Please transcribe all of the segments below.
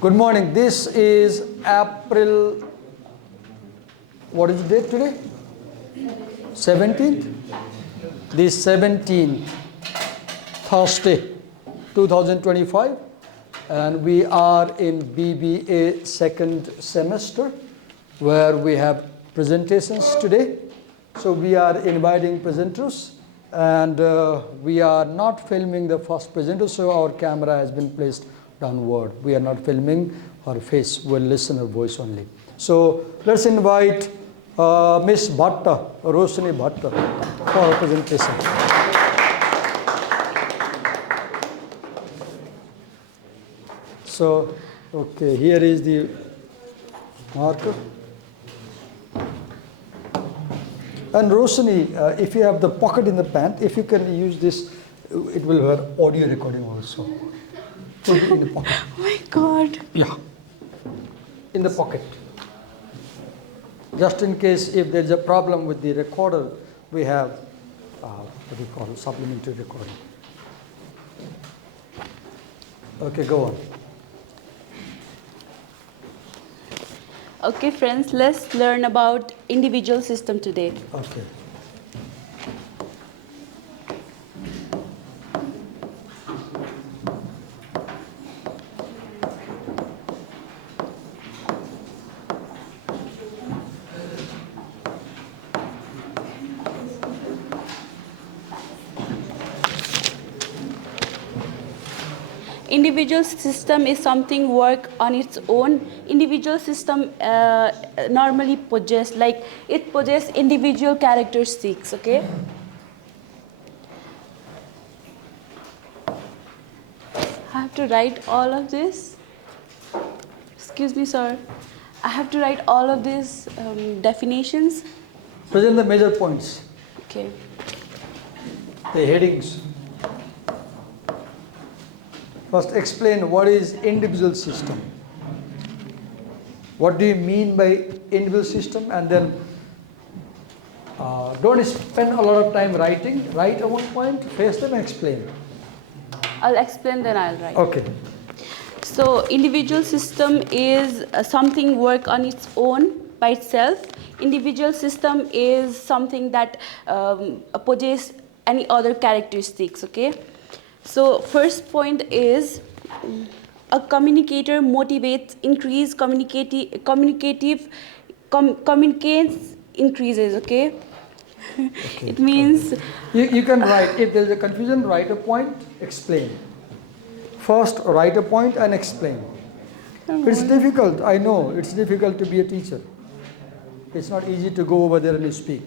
Good morning. This is April, what is the date today? 17th? This 17th, Thursday, 2025. And we are in BBA second semester where we have presentations today. So we are inviting presenters and we are not filming the first presenter, so our camera has been placed downward. We are not filming her face, we'll listen her voice only. So let's invite Miss Bhatta, Roshni Bhatta, for her presentation. So, okay, here is the marker. And Roshni, if you have the pocket in the pant, if you can use this, it will have audio recording also. Put it in the pocket. Oh my God. Yeah, in the pocket. Just in case if there's a problem with the recorder, we have what do you call it, supplementary recording. Okay, go on. Okay, friends, let's learn about individual system today. Okay. Individual system is something work on its own. Individual system normally it possess individual characteristics, okay? I have to write all of this. Excuse me, sir. I have to write all of these definitions. Present the major points, Okay. the headings. First, explain what is individual system. What do you mean by individual system? And then don't spend a lot of time writing. Write at one point, face them and explain. I'll explain, then I'll write. Okay. So individual system is something work on its own by itself. Individual system is something that possess any other characteristics, okay? So first point is a communicator motivates, communicates, increases, okay? Okay. It means... You can write, if there is a confusion, write a point, explain. First, write a point and explain. It's difficult, I know, it's difficult to be a teacher. It's not easy to go over there and speak.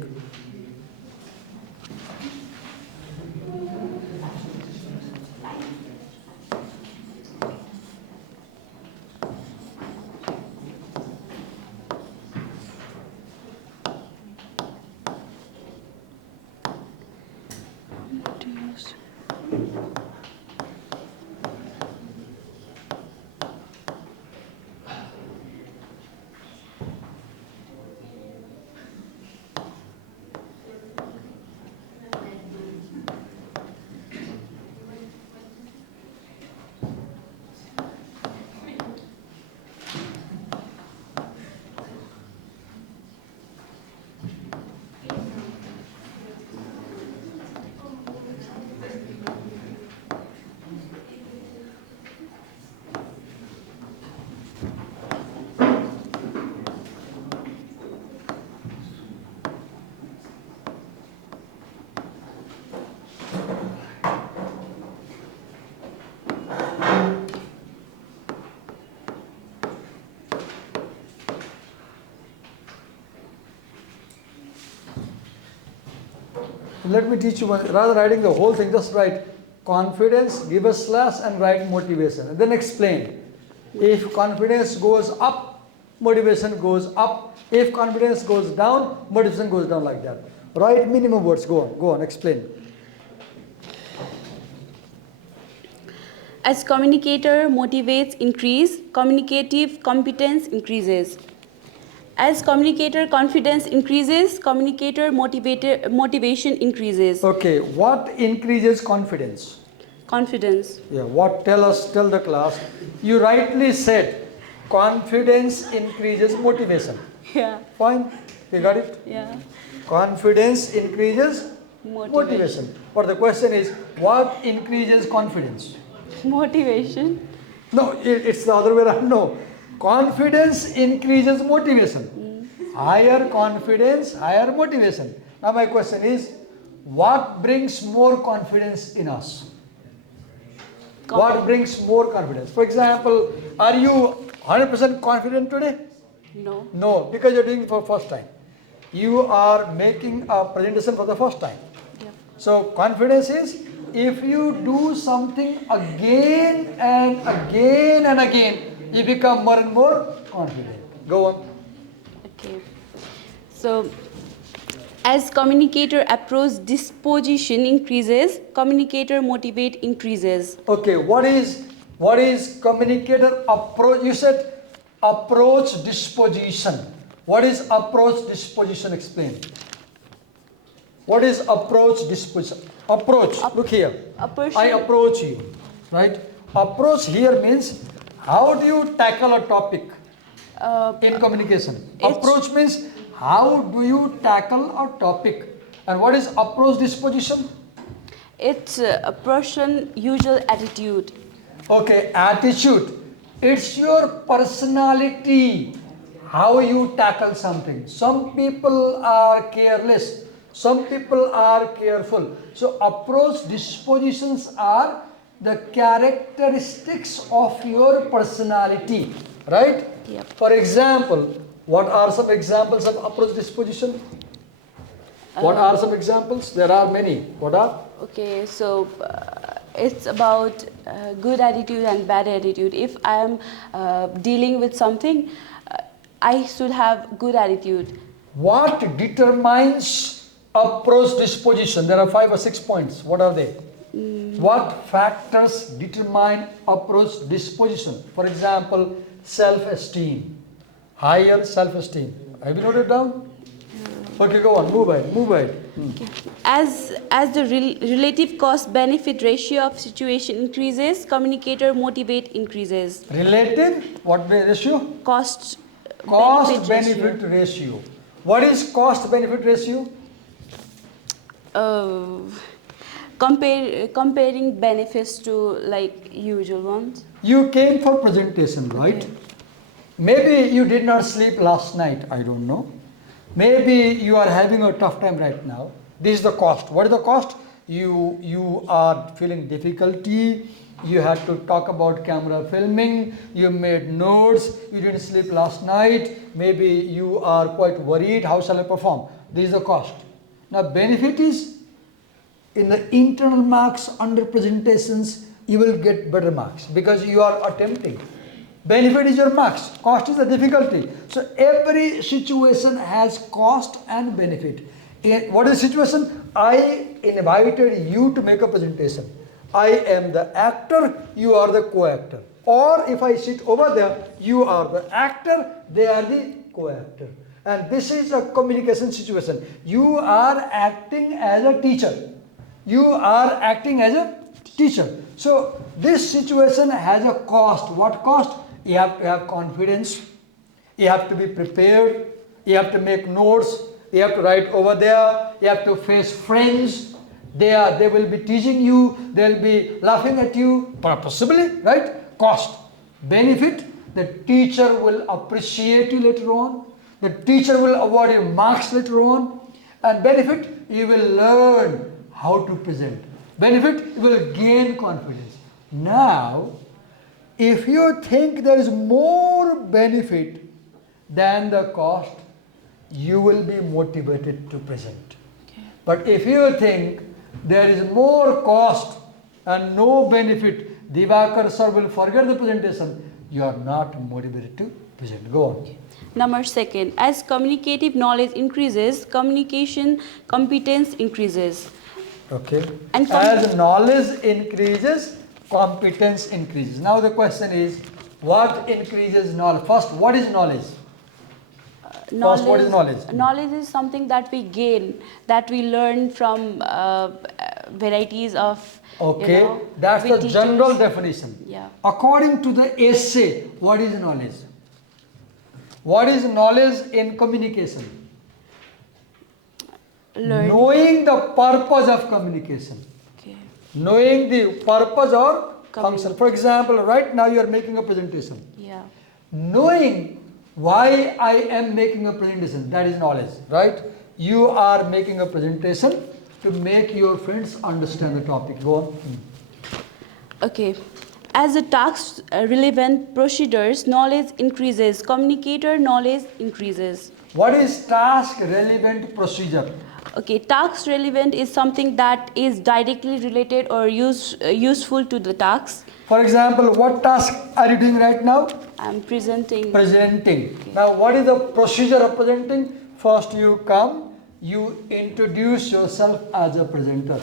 Let me teach you one, rather writing the whole thing, just write confidence, give a slash and write motivation. And then explain. If confidence goes up, motivation goes up. If confidence goes down, motivation goes down, like that. Write minimum words, go on, explain. As communicator motivates increase, communicative competence increases. As communicator confidence increases, communicator motivation increases. Okay, what increases confidence? Confidence. Yeah, what? Tell the class. You rightly said confidence increases motivation. Yeah. Fine, you got it? Yeah. Confidence increases Motivation. motivation. But the question is, what increases confidence? Motivation. No, it's the other way around. No. Confidence increases motivation. Higher confidence, higher motivation. Now my question is, what brings more confidence in us? What brings more confidence? For example, are you 100% confident today? No. No, because you're doing it for the first time. You are making a presentation for the first time. Yeah. So confidence is if you do something again and again and again, you become more and more confident. Go on. Okay. So, as communicator approach disposition increases, communicator motivate increases. Okay, what is communicator approach? You said approach disposition. What is approach disposition? Explain. What is approach disposition? Approach. Look here. I approach you, right? Approach here means how do you tackle a topic in communication? Approach means how do you tackle a topic? And what is approach disposition? It's a person's usual attitude. Okay, attitude. It's your personality, how you tackle something. Some people are careless, some people are careful. So approach dispositions are the characteristics of your personality, right? Yep. For example, what are some examples of approach disposition? What are some examples? There are many. What are? Okay, so it's about good attitude and bad attitude. If I am dealing with something, I should have good attitude. What determines approach disposition? There are 5 or 6 points. What are they? What factors determine approach disposition? For example, self-esteem, higher self-esteem. Have you noted down? Okay, go on. Move ahead. Okay. As the relative cost benefit ratio of situation increases, communicator motivate increases. Relative what ratio? Cost benefit ratio. What is cost benefit ratio? Comparing benefits to like usual ones. You came for presentation, right? Okay. Maybe you did not sleep last night, I don't know. Maybe you are having a tough time right now. This is the cost. What is the cost? You are feeling difficulty. You had to talk about camera filming. You made notes. You didn't sleep last night. Maybe you are quite worried. How shall I perform? This is the cost. Now benefit is in the internal marks under presentations, you will get better marks because you are attempting. Benefit is your marks, cost is the difficulty. So every situation has cost and benefit. What is the situation? I invited you to make a presentation. I am the actor, you are the co-actor. Or if I sit over there, you are the actor, they are the co-actor. And this is a communication situation. You are acting as a teacher. You are acting as a teacher. So this situation has a cost. What cost? You have to have confidence, you have to be prepared, you have to make notes, you have to write over there, you have to face friends, they will be teasing you, they will be laughing at you, possibly, right? Cost. Benefit, the teacher will appreciate you later on, the teacher will award you marks later on, and benefit, you will learn how to present. Benefit, you will gain confidence. Now, if you think there is more benefit than the cost, you will be motivated to present. Okay. But if you think there is more cost and no benefit, Divakar sir will forget the presentation, you are not motivated to present. Go on. Okay. Number 2, as communicative knowledge increases, communication competence increases. Okay. And as knowledge increases, competence increases. Now the question is, what increases knowledge? First, what is knowledge? First, what is knowledge? Knowledge is something that we gain, that we learn from varieties of. Okay, You know, that's with the teachers. general definition. Yeah. According to the essay, what is knowledge? What is knowledge in communication? Learn. Knowing the purpose of communication. Okay. Knowing the purpose or function. Communication. For example, right now you are making a presentation. Yeah. Knowing why I am making a presentation, that is knowledge, right? You are making a presentation to make your friends understand the topic. Go on. Okay. As the task relevant procedures, knowledge increases. Communicator knowledge increases. What is task relevant procedure? Okay, task relevant is something that is directly related or useful to the task. For example, what task are you doing right now? I'm presenting. Presenting. Now, what is the procedure of presenting? First, you come, you introduce yourself as a presenter.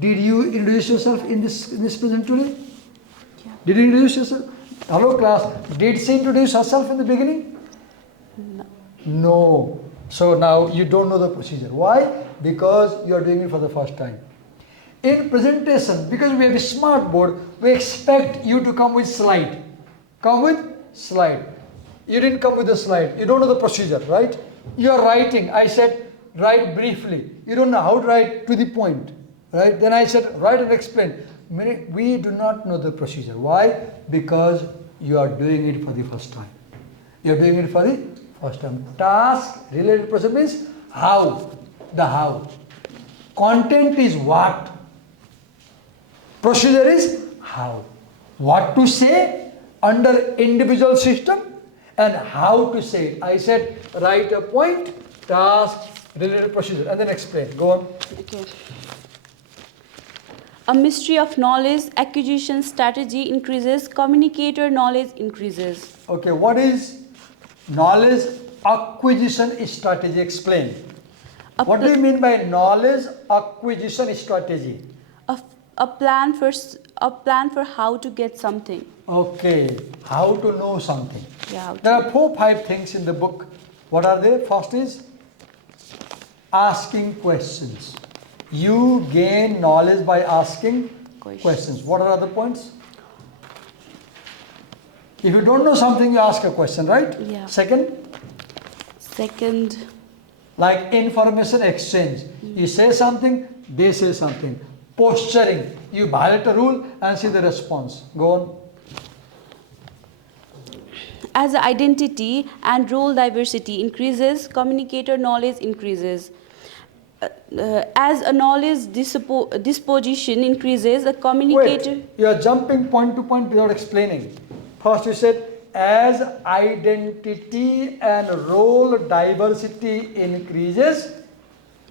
Did you introduce yourself in this present today? Yeah. Did you introduce yourself? Hello, class. Did she introduce herself in the beginning? No. No. So now you don't know the procedure. Why? Because you are doing it for the first time. In presentation, because we have a smart board, we expect you to come with slide. Come with slide. You didn't come with a slide. You don't know the procedure, right? You are writing. I said, write briefly. You don't know how to write to the point, right? Then I said, write and explain. We do not know the procedure. Why? Because you are doing it for the first time. You are doing it for the first time. Task related procedure means how. The how. Content is what. Procedure is how. What to say under individual system and how to say it. I said write a point, task, related procedure, and then explain. Go on. Okay. A mystery of knowledge acquisition strategy increases. Communicator knowledge increases. Okay, what is knowledge acquisition strategy? Explain. What do you mean by knowledge acquisition strategy? A plan for how to get something. Okay, how to know something. Yeah. There are 4-5 things in the book. What are they? First is asking questions. You gain knowledge by asking questions. What are other points? If you don't know something, you ask a question, right? Yeah. Second, like information exchange. You say something, they say something. Posturing. You violate a rule and see the response. Go on. As identity and role diversity increases, communicator knowledge increases. As a knowledge disposition increases, a communicator... Wait, you are jumping point to point without explaining. First you said, as identity and role diversity increases,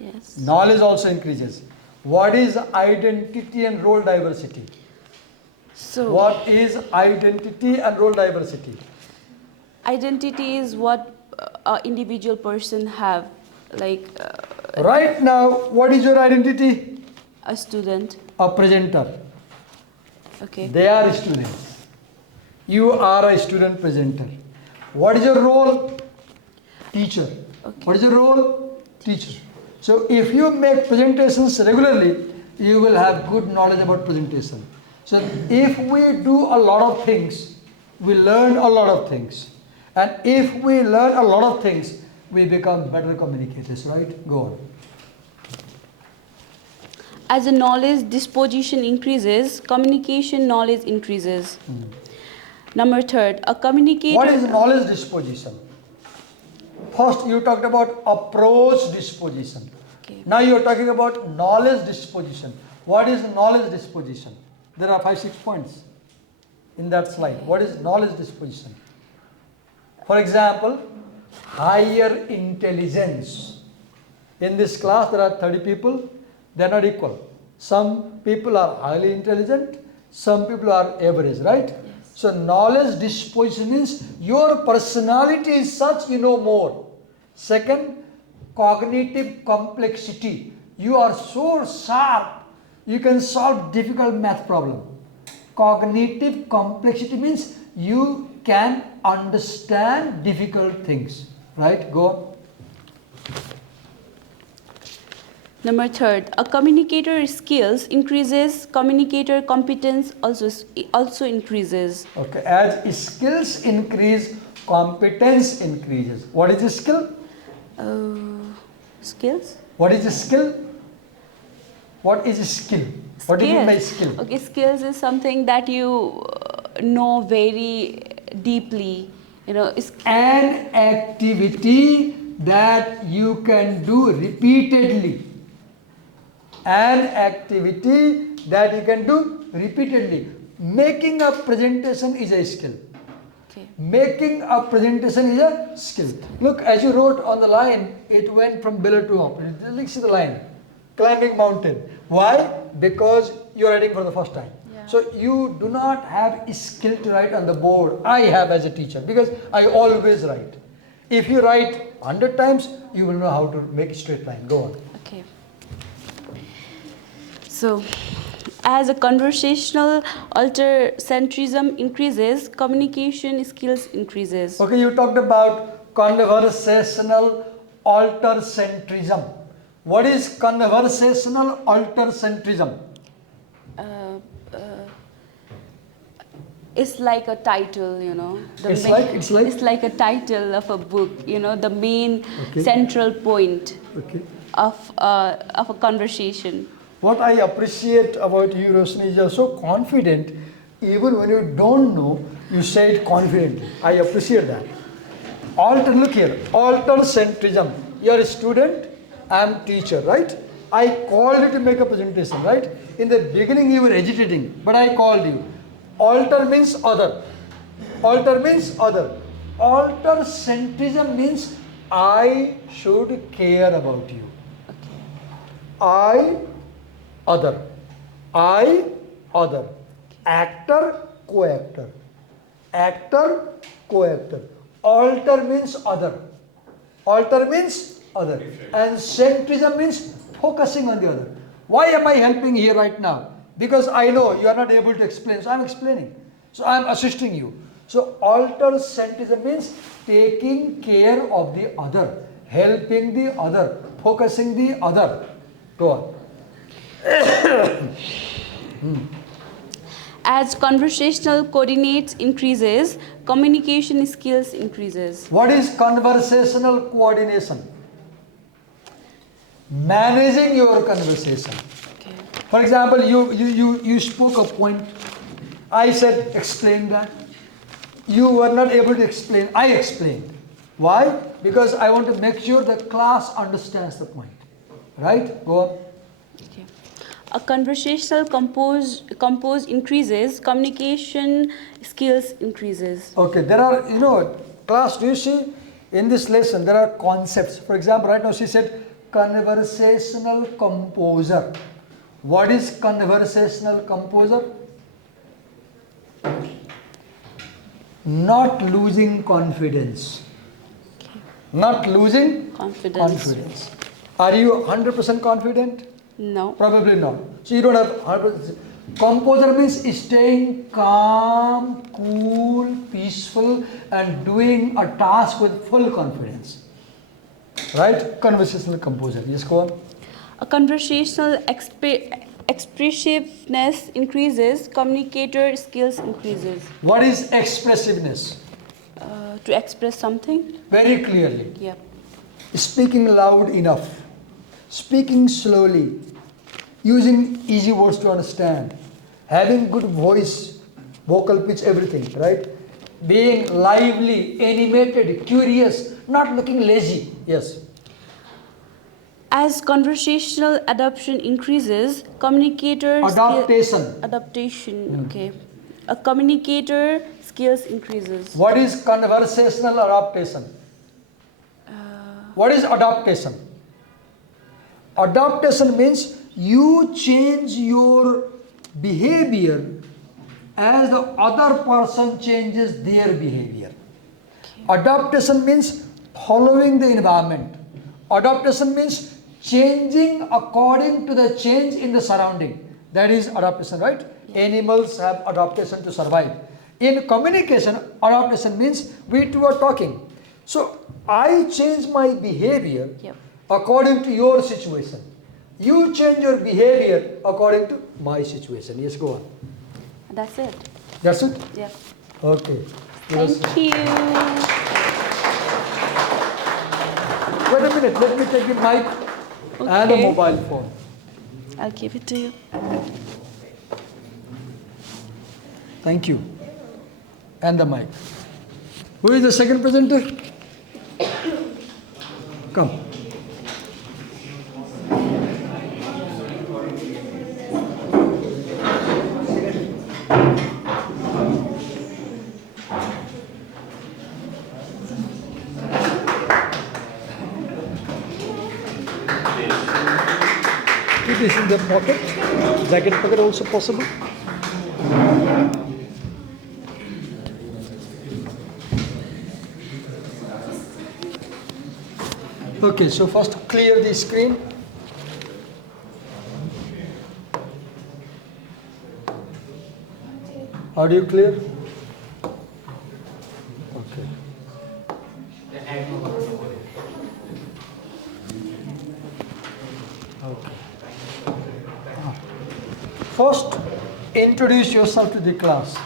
Yes. knowledge also increases. What is identity and role diversity? So, What is identity and role diversity? identity is what an individual person have, like Right now, what is your identity? a student. A presenter. Okay. They are students. You are a student presenter. What is your role? Teacher. Okay. What is your role? Teacher. So if you make presentations regularly, you will have good knowledge about presentation. So if we do a lot of things, we learn a lot of things. And if we learn a lot of things, we become better communicators, right? Go on. As the knowledge disposition increases, communication knowledge increases. Number third, a communicator... What is knowledge disposition? First, you talked about approach disposition. Okay. Now you are talking about knowledge disposition. What is knowledge disposition? There are 5-6 points in that slide. What is knowledge disposition? For example, higher intelligence. In this class, there are 30 people. They are not equal. Some people are highly intelligent. Some people are average, right? Yes. So knowledge disposition means your personality is such you know more. Second, cognitive complexity. You are so sharp, you can solve difficult math problem. Cognitive complexity means you can understand difficult things. Right? Go on. Number third, a communicator skills increases, communicator competence also increases. Okay, as skills increase, competence increases. What is a skill? Skills? What is a skill? What is a skill? What do you mean by skill? Okay, skills is something that you know very deeply. You know, An activity that you can do repeatedly. An activity that you can do repeatedly. Making a presentation is a skill. okay. Making a presentation is a skill. Look, as you wrote on the line, it went from below to up. Look, see the line. Climbing mountain. Why? Because you're writing for the first time. Yeah. So you do not have a skill to write on the board. I have as a teacher because I always write. If you write 100 times, you will know how to make a straight line. Go on. Okay. So, as a conversational altercentrism increases, communication skills increases. Okay, you talked about conversational altercentrism. What is conversational altercentrism? It's like a title, you know. It's like a title of a book, you know, the main Okay. central point Okay. of a conversation. What I appreciate about you, Rosni, is you're so confident. Even when you don't know, you say it confidently. I appreciate that. Look here, altercentrism. You're a student, I'm teacher, right? I called you to make a presentation, right? In the beginning you were agitating, but I called you. Alter means other. Alter means other. Altercentrism means I should care about you. I, other. I, other. Actor, co-actor. Actor, co-actor. Alter means other. Alter means other. And centrism means focusing on the other. Why am I helping here right now? Because I know you are not able to explain, so I am explaining. So I am assisting you. So altercentrism means taking care of the other, helping the other, focusing the other. Go on. As conversational coordinates increases, communication skills increases. What is conversational coordination? Managing your conversation. Okay. For example, you spoke a point. I said, explain that. You were not able to explain. I explained. Why? Because I want to make sure the class understands the point. Right? Go on. Okay. A conversational compose increases, communication skills increases. Okay, there are, class, do you see in this lesson there are concepts. For example, right now she said conversational composer. What is conversational composer? Not losing confidence. Okay. Not losing Confidence. Are you 100% confident? No. Probably not. So you don't have 100%. Composer means staying calm, cool, peaceful and doing a task with full confidence. Right? Conversational composer. Yes, go on. A conversational expressiveness increases, communicator skills increases. What is expressiveness? To express something? Very clearly. Yep. Speaking loud enough. Speaking slowly. Using easy words to understand. Having good voice, vocal pitch, everything, right? Being lively, animated, curious, not looking lazy. Yes. As conversational adoption increases, communicator Adaptation. Okay. A communicator skills increases. What is conversational adaptation? What is adaptation? Adaptation means you change your behavior as the other person changes their behavior. Okay. Adaptation means following the environment. Adaptation means changing according to the change in the surrounding. That is adaptation, right? Yeah. Animals have adaptation to survive. In communication, adaptation means we two are talking. So I change my behavior Yep. according to your situation. You change your behavior according to my situation. Yes, go on. That's it. That's it? Yeah. Okay. Yes. Thank you. Wait a minute, let me take the mic and a Okay. mobile phone. I'll give it to you. Thank you. And the mic. Who is the second presenter? Come. It is in the pocket. Jacket pocket also possible. Okay, so first clear the screen. How do you clear? Okay. Okay. First, introduce yourself to the class.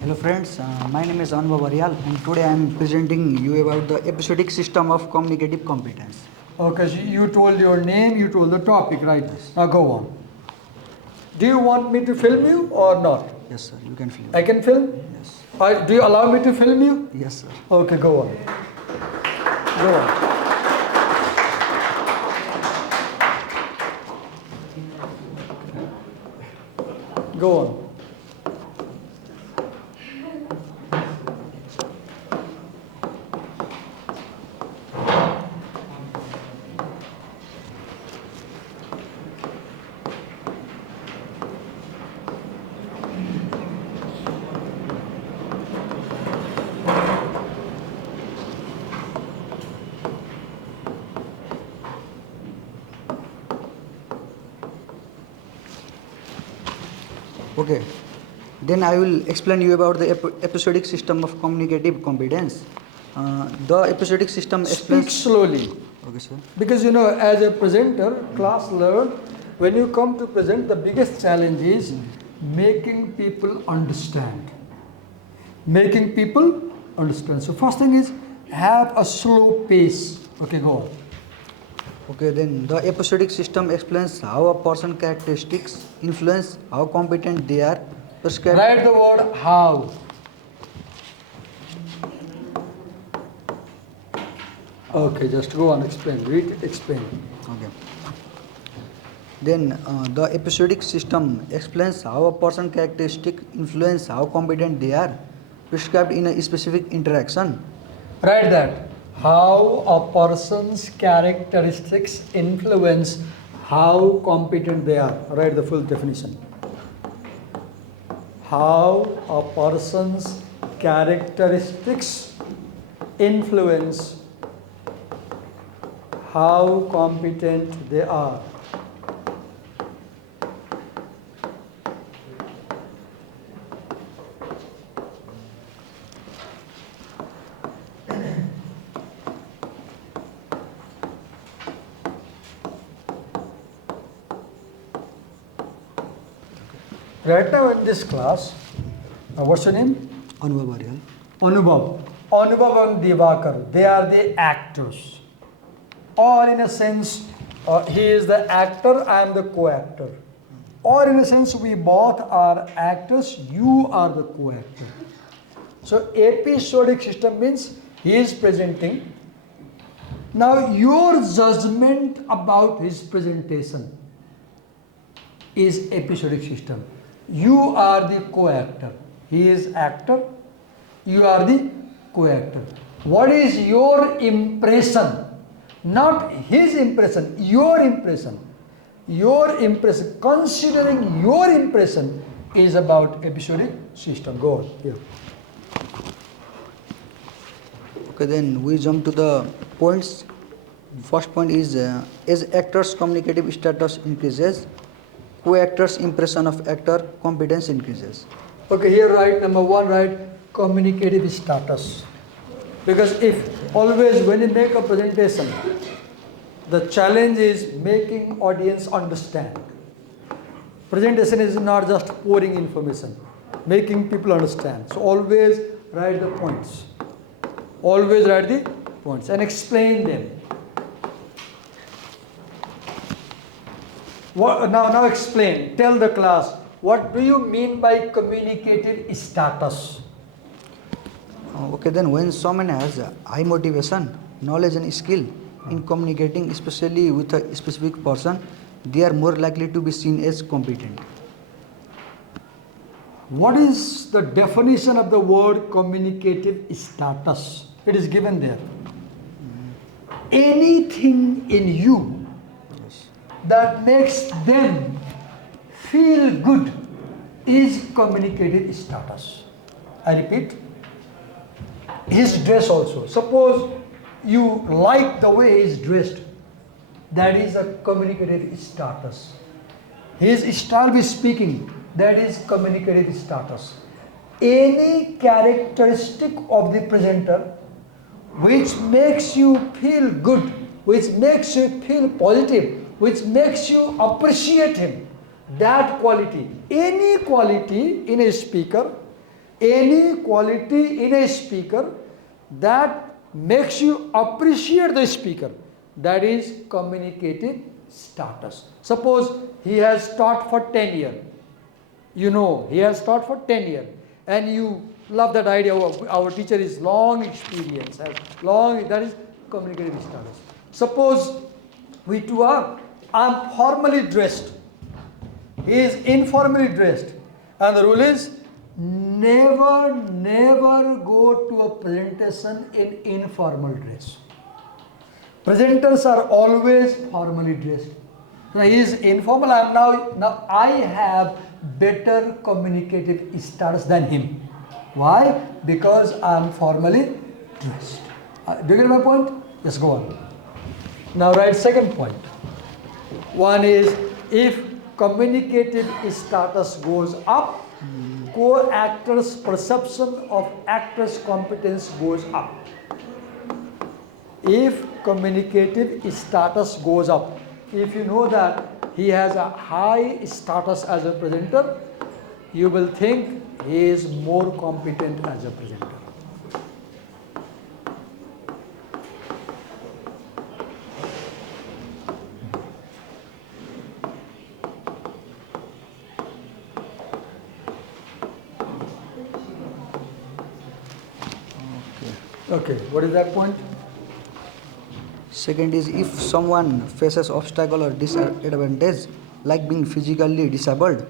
Hello friends, my name is Anubhav Aryal and today I am presenting you about the episodic system of communicative competence. Okay, so you told your name, you told the topic, right? Now go on. Do you want me to film you or not? Yes sir, you can film. I can film? Yes. Do you allow me to film you? Yes sir. Okay, go on. Go on. Go on. Okay, then I will explain you about the episodic system of communicative competence. The episodic system Speak explains... slowly. Okay sir. Because you know, as a presenter, class learn, when you come to present, the biggest challenge is making people understand. Making people understand. So first thing is, have a slow pace. Okay, go on. Okay, then the episodic system explains how a person characteristics influence how competent they are. Prescribed. Write the word how. Okay, just go on, explain. Read it, explain. Okay. Then the episodic system explains how a person characteristic influence how competent they are prescribed in a specific interaction. Write that. How a person's characteristics influence how competent they are. Write the full definition. How a person's characteristics influence how competent they are. Right now in this class, what's your name? Anubhav Aryal. Anubhav. Anubhav and Divakar, they are the actors. Or in a sense, he is the actor, I am the co-actor. Or in a sense, we both are actors, you are the co-actor. So episodic system means he is presenting. Now your judgment about his presentation is episodic system. You are the co-actor. He is actor, you are the co-actor. What is your impression? Not his impression, your impression. Your impression, considering your impression is about episodic system. Go on. Yeah. Okay, then we jump to the points. First point is as actors' communicative status increases, co-actors' impression of actor competence increases. Okay, here write number one, write communicative status. Because if always when you make a presentation, the challenge is making audience understand. Presentation is not just pouring information, making people understand. So always write the points. Always write the points and explain them. Now explain. Tell the class, what do you mean by communicative status? Okay, then when someone has high motivation, knowledge and skill in communicating, especially with a specific person, they are more likely to be seen as competent. What is the definition of the word communicative status? It is given there. Anything in you that makes them feel good is communicative status. I repeat, his dress also. Suppose you like the way he is dressed, that is a communicative status. His style of speaking, that is communicative status. Any characteristic of the presenter which makes you feel good, which makes you feel positive, which makes you appreciate him, that quality, any quality in a speaker, that makes you appreciate the speaker, that is communicative status. Suppose he has taught for 10 years. You know, he has taught for 10 years. And you love that idea of our teacher is long experience, that is communicative status. Suppose we two are, I'm formally dressed, he is informally dressed. And the rule is, never go to a presentation in informal dress. Presenters are always formally dressed. So he is informal, and now I have better communicative status than him. Why? Because I am formally dressed. Do you get my point? Yes, go on. Now write second point. One is, if communicative status goes up, co-actors' perception of actors' competence goes up. If communicative status goes up, if you know that he has a high status as a presenter, you will think he is more competent as a presenter. Okay, what is that point? Second is, if someone faces obstacle or disadvantage, like being physically disabled,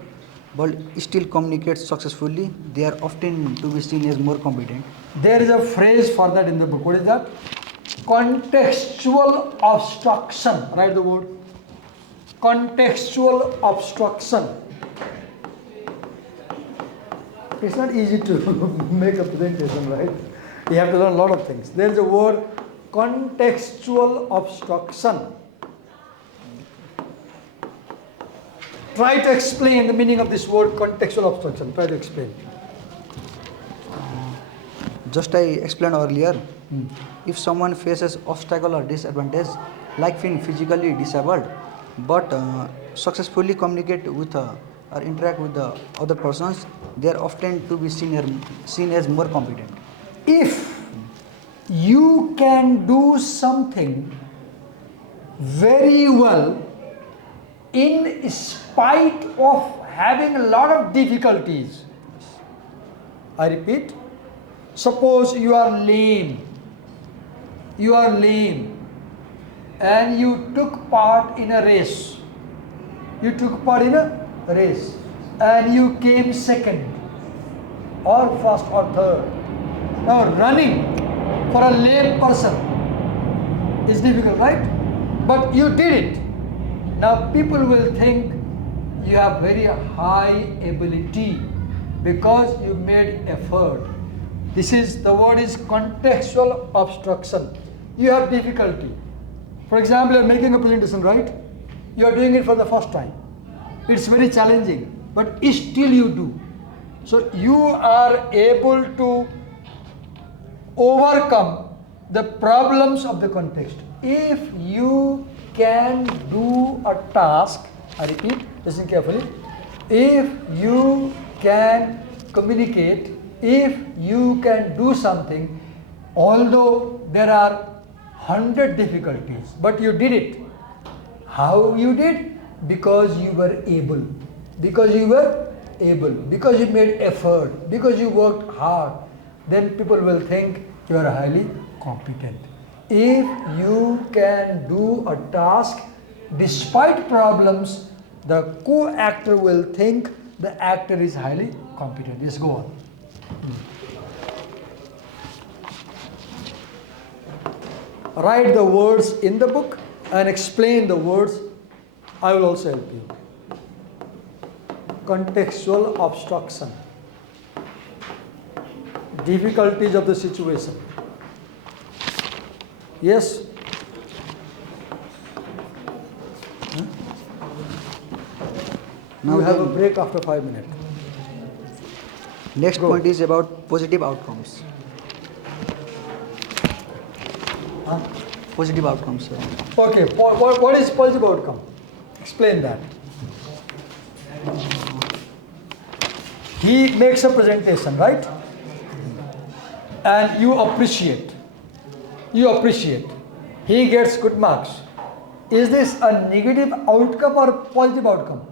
but still communicates successfully, they are often to be seen as more competent. There is a phrase for that in the book. What is that? Contextual obstruction. Write the word. Contextual obstruction. It's not easy to make a presentation, right? You have to learn a lot of things. There is a word, contextual obstruction. Try to explain the meaning of this word, contextual obstruction. Try to explain. Just I explained earlier, if someone faces obstacle or disadvantage, like being physically disabled, but successfully communicate with or interact with the other persons, they are often to be seen as more competent. If you can do something very well in spite of having a lot of difficulties, I repeat, suppose you are lame, and you took part in a race, and you came second or first or third. Now running for a lame person is difficult, right? But you did it. Now people will think you have very high ability because you made effort. The word is contextual obstruction. You have difficulty. For example, you are making a presentation, right? You are doing it for the first time. It's very challenging, but still you do. So you are able to overcome the problems of the context. If you can do a task, I repeat, listen carefully. If you can communicate, if you can do something, although there are 100 difficulties, but you did it. How you did? Because you were able. Because you were able. Because you made effort. Because you worked hard. Then people will think you are highly competent. If you can do a task despite problems, the co-actor will think the actor is highly competent. Yes, go on. Write the words in the book and explain the words. I will also help you. Contextual obstruction. Difficulties of the situation. Yes? Now You have a then- break after 5 minutes. Next Go. point is about positive outcomes. Huh? Positive outcomes, sir. Okay, what is positive outcome? Explain that. He makes a presentation, right? And you appreciate. You appreciate. He gets good marks. Is this a negative outcome or positive outcome?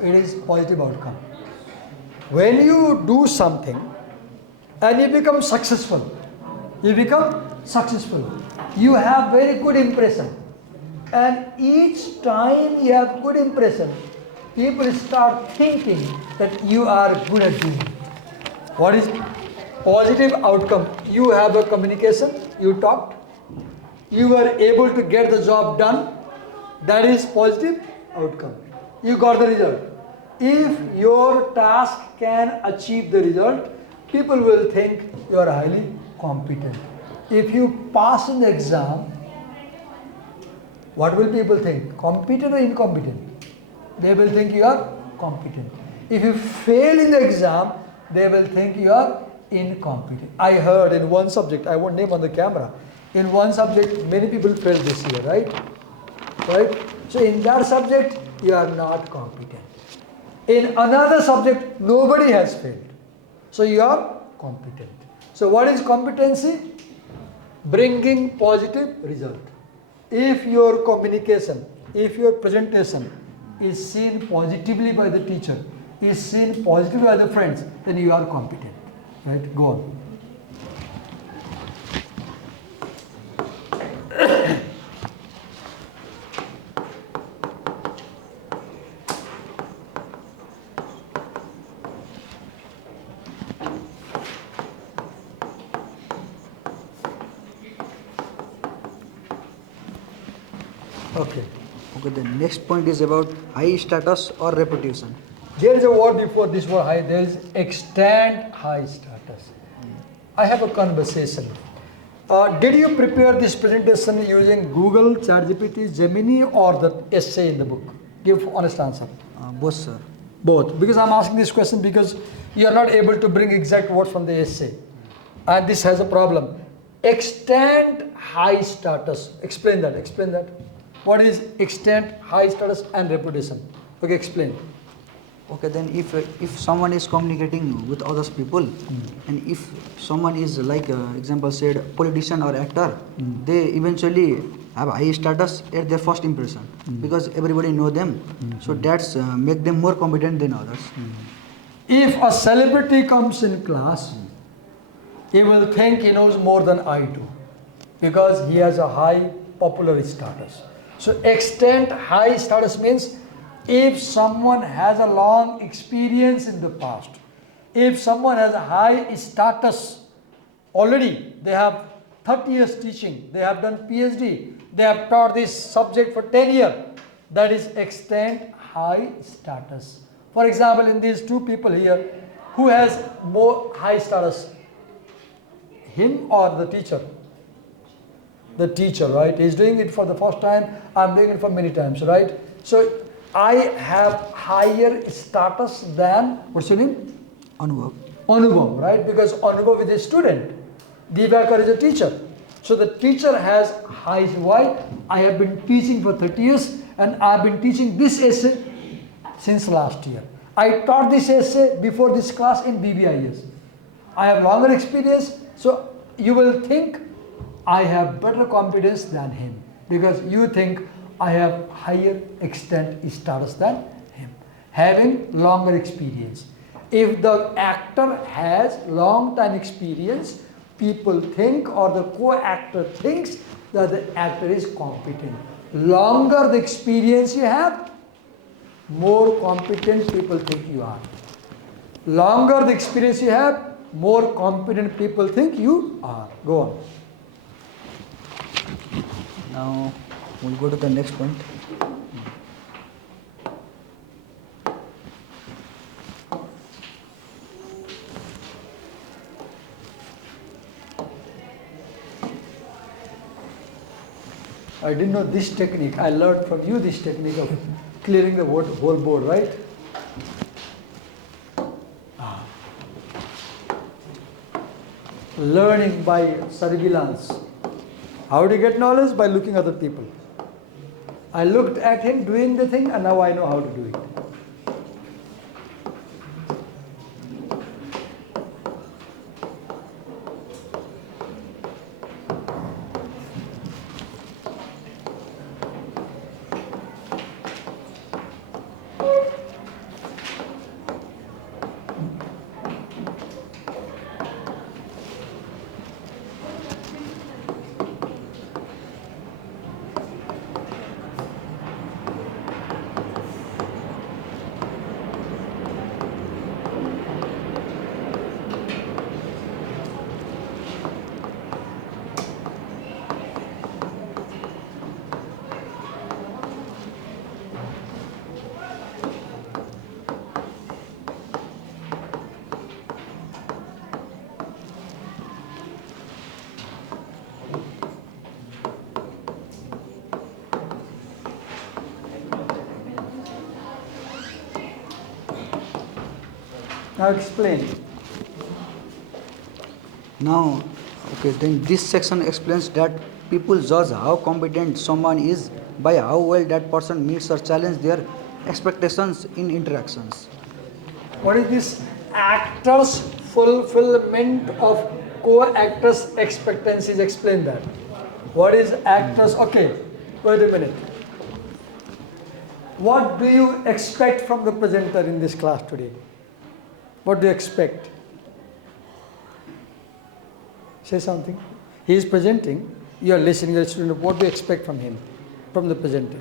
It is positive outcome. When you do something and you become successful, you have very good impression. And each time you have good impression, people start thinking that you are good at doing it. What is positive outcome? You have a communication, you talked, you were able to get the job done. That is positive outcome. You got the result. If your task can achieve the result, people will think you are highly competent. If you pass in the exam, what will people think? Competent or incompetent? They will think you are competent. If you fail in the exam, they will think you are incompetent. I heard in one subject, I won't name on the camera, in one subject many people failed this year, right? Right? So in that subject, you are not competent. In another subject, nobody has failed. So you are competent. So what is competency? Bringing positive result. If your communication, if your presentation is seen positively by the teacher, is seen positively by the friends, then you are competent. Right? Go on. Okay. Okay, the next point is about high status or reputation. There is a word before this word high, there is extant high status. I have a conversation. Did you prepare this presentation using Google, ChatGPT, Gemini or the essay in the book? Give honest answer. Both, sir. Both. Because I'm asking this question because you are not able to bring exact words from the essay. And this has a problem. Extant high status. Explain that. Explain that. What is extant high status and reputation? Okay, explain. Okay, then if someone is communicating with others people, and if someone is like example said politician or actor, they eventually have high status at their first impression because everybody know them. So that's make them more competent than others. If a celebrity comes in class, he will think he knows more than I do because he has a high popular status. So extant high status means if someone has a long experience in the past, if someone has a high status already, they have 30 years teaching, they have done PhD, they have taught this subject for 10 years, that is extant high status. For example, in these two people here, who has more high status? Him or the teacher? The teacher, right? He's doing it for the first time, I'm doing it for many times, right? So I have higher status than, what's your name? Anubhav. Anubhav, right? Because Anubhav is a student. Divakar is a teacher. So the teacher has high. Why? I have been teaching for 30 years and I have been teaching this essay since last year. I taught this essay before this class in BBIS. I have longer experience, so you will think I have better competence than him because you think I have higher extent status than him, having longer experience. If the actor has long time experience, people think or the co-actor thinks that the actor is competent. Longer the experience you have, more competent people think you are. Longer the experience you have, more competent people think you are. Go on. Now we'll go to the next point. I didn't know this technique. I learned from you this technique of clearing the whole board, right? Learning by surveillance. How do you get knowledge? By looking at other people. I looked at him doing the thing and now I know how to do it. Now explain. Now, okay, then this section explains that people judge how competent someone is by how well that person meets or challenges their expectations in interactions. What is this actor's fulfillment of co-actor's expectancies? Explain that. What is actor's? Okay, wait a minute. What do you expect from the presenter in this class today? What do you expect? Say something. He is presenting, you are listening to the student. What do you expect from him, from the presenter?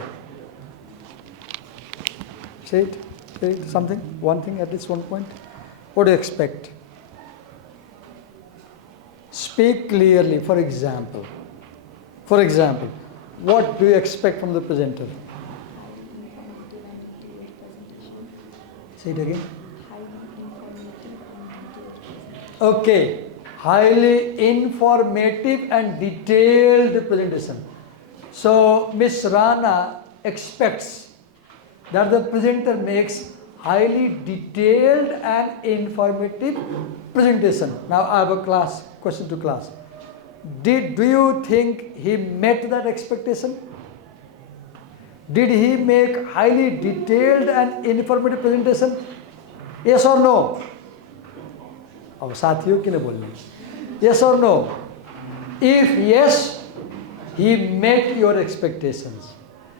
Say it. Say it, something, one thing at least one point. What do you expect? Speak clearly. For example, what do you expect from the presenter? Say it again. Okay, highly informative and detailed presentation. So Miss Rana expects that the presenter makes highly detailed and informative presentation. Now I have a question to class. Do you think he met that expectation? Did he make highly detailed and informative presentation? Yes or no? अब साथियों किन बोलने? Yes or no? If yes, he met your expectations.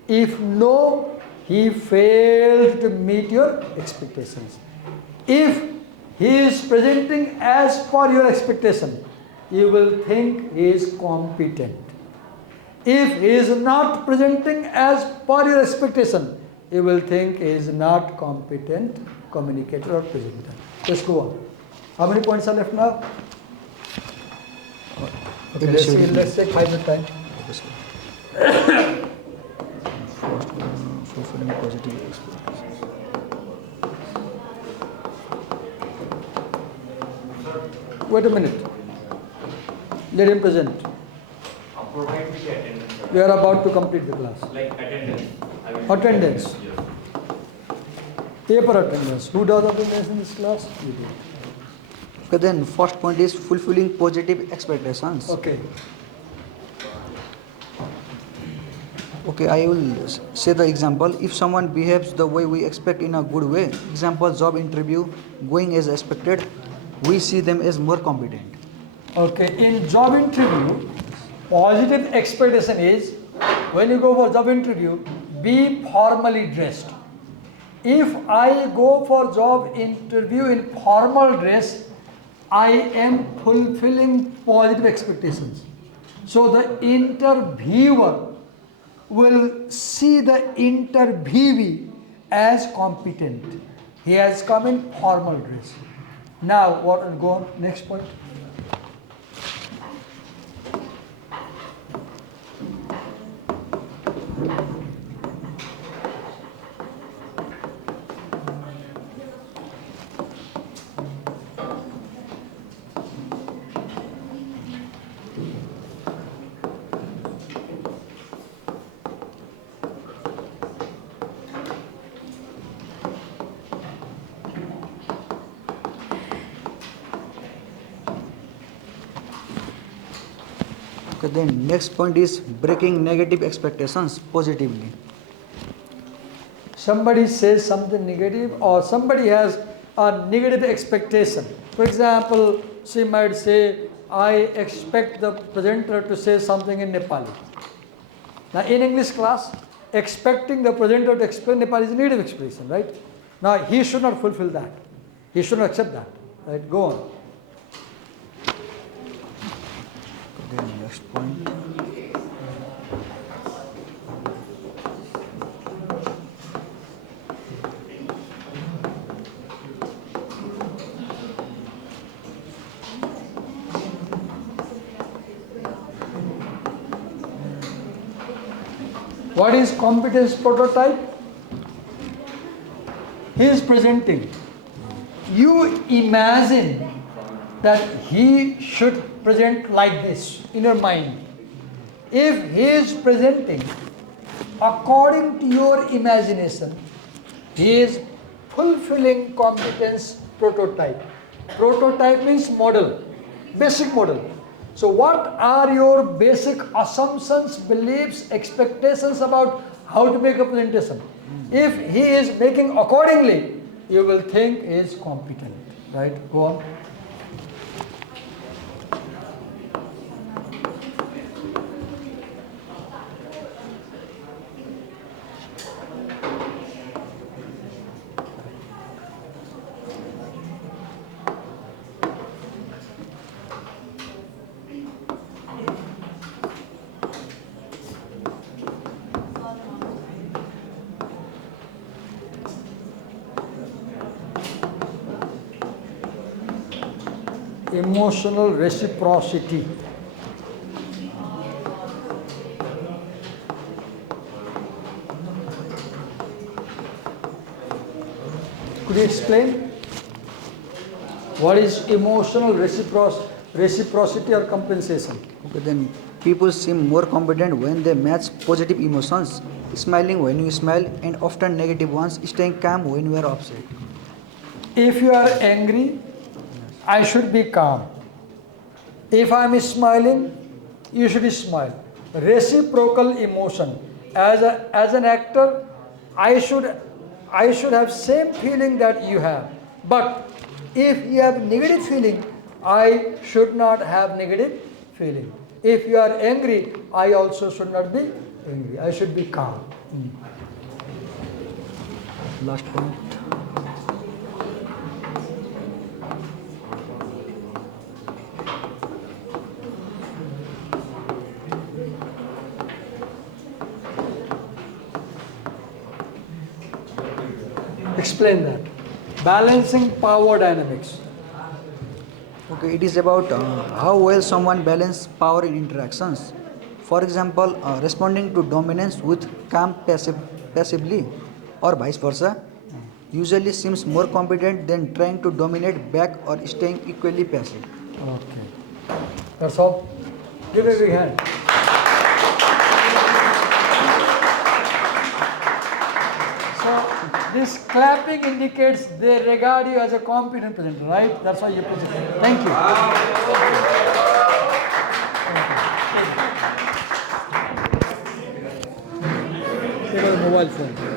If no, he failed to meet your expectations. If he is presenting as per your expectation, you will think he is competent. If he is not presenting as per your expectation, you will think he is not competent communicator or presenter. Let's go on. How many points are left now? Okay, let's take 5 minutes time. First one, fulfilling positive expectations. Wait a minute. Let him present. Provide the attendance. We are about to complete the class. Like attendance. Attendance. Yes. Paper attendance. Who does attendance in this class? You do. Okay, then first point is fulfilling positive expectations. Okay. Okay, I will say the example. If someone behaves the way we expect in a good way, example job interview going as expected, we see them as more competent. Okay, in job interview, positive expectation is when you go for job interview, be formally dressed. If I go for job interview in formal dress, I am fulfilling positive expectations. So the interviewer will see the interviewee as competent. He has come in formal dress. Now, what will go on? Next point. Okay, then next point is breaking negative expectations positively. Somebody says something negative or somebody has a negative expectation. For example, she might say, I expect the presenter to say something in Nepali. Now in English class, expecting the presenter to explain Nepali is a negative expression, right? Now he should not fulfill that. He should not accept that. Right? Go on. Then next point. What is competence prototype? He is presenting. You imagine that he should present like this in your mind. If he is presenting according to your imagination, he is fulfilling competence prototype. Prototype means model, basic model. So what are your basic assumptions, beliefs, expectations about how to make a presentation? If he is making accordingly, you will think he is competent. Right? Go on. Emotional reciprocity. Could you explain? What is emotional reciprocity or compensation? Okay, then people seem more competent when they match positive emotions, smiling when you smile, and often negative ones, staying calm when you are upset. If you are angry, I should be calm. If I am smiling, you should smile. Reciprocal emotion. As an actor, I should have same feeling that you have. But if you have negative feeling, I should not have negative feeling. If you are angry, I also should not be angry. I should be calm. Last point. Explain that. Balancing power dynamics. Okay, it is about how well someone balances power in interactions. For example, responding to dominance with calm passively or vice versa usually seems more competent than trying to dominate back or staying equally passive. Okay. That's all. Give a big hand. So, this clapping indicates they regard you as a competent presenter, right? That's why you present. Thank you. Take out the mobile phone.